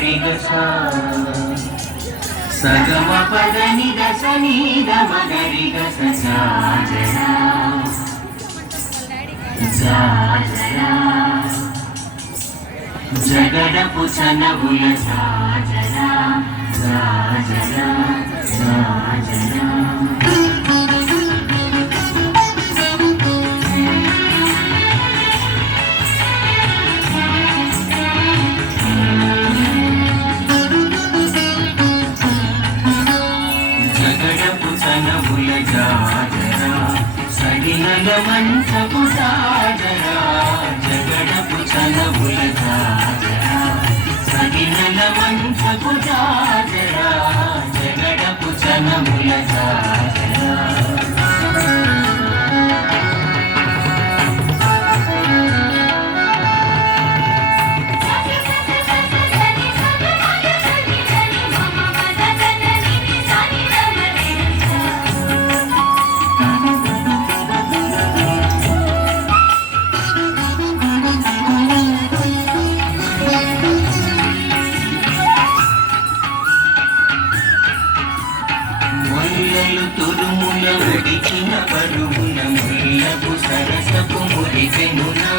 గరిగసా సగమ పదని దశ నీద మగరిగస జాజరా జాజరా జగడపు చనవుల జాజరా జాజరా జాజరా సడినల మంచపు సాజరా జగడపు చనవుల జాజరా సడినల మంచపు జాజరా జగడపు చనవుల జాజరా తురుముల ఉడిచిన పరువున ముల్లపు సరసపు మురిపెనునా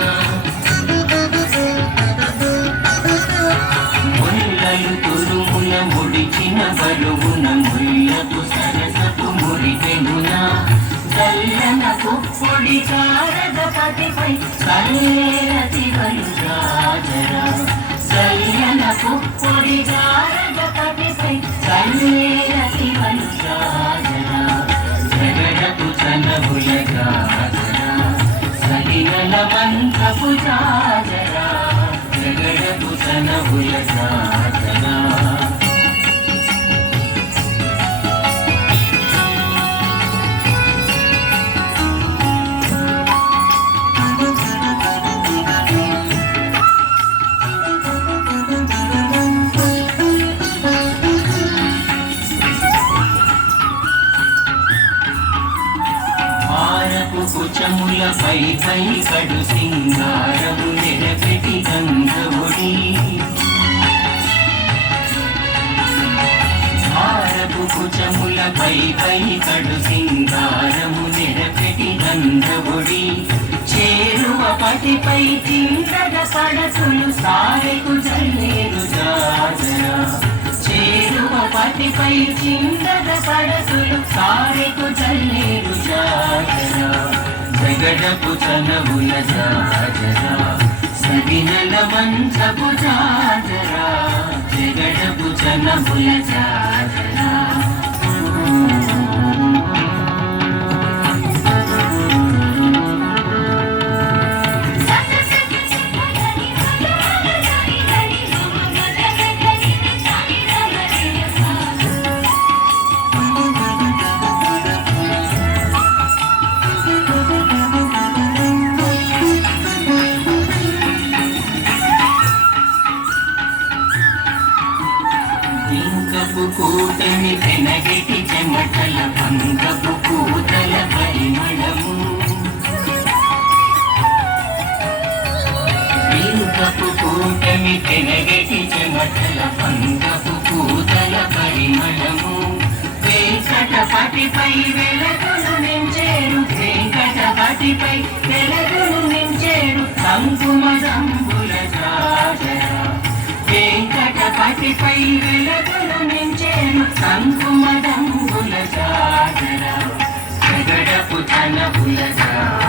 ముల్లలు తురుముల ముడిచిన పరువున ముల్లపు సరసపు మురిపెనునా చల్లన పుప్పొడి కారదపతిపై చల్లేరతి వలుజాజరా చల్లన పుప్పొడి కారదపతిపై చల్లేరతి వలుజాజరా జగడపు చనవుల జాజరా సడినల మంచపు జాజరా జగడపు చనవుల జాజరా కుచముల పై పై కడు సింగారము నెరపెటి గంగవుడి హారపు కుచముల పై పై కడు సింగారము నెరపెటి గంగవుడి చేరువ పతిపై చిందగ పడసులు సారెకు జల్లేరు జాజరా చేరువ పతిపై చిందగ పడసులు సారెకు జల్లేరు జాజరా జగడపు చనవుల జాజరా సడినల మంచపు జాజరా జగడపు చనవుల జాజరా పింకపు కూటమి పెనగెటి చెమటల పంకపు కూతల పరిమళము పింకపు కూటమి పెనగెటి చెమటల పంకపు కూతల పరిమళము వెంకటపతిపై వెలగులు నించేరు వెంకటపతిపై వెలగులు నించేరు కుంకుమ దంబుల జాజరా వెంకటపతిపై వెలగులు నించేను కుంకుమ దంబుల జాజరా జగడపు చనవుల జాజరా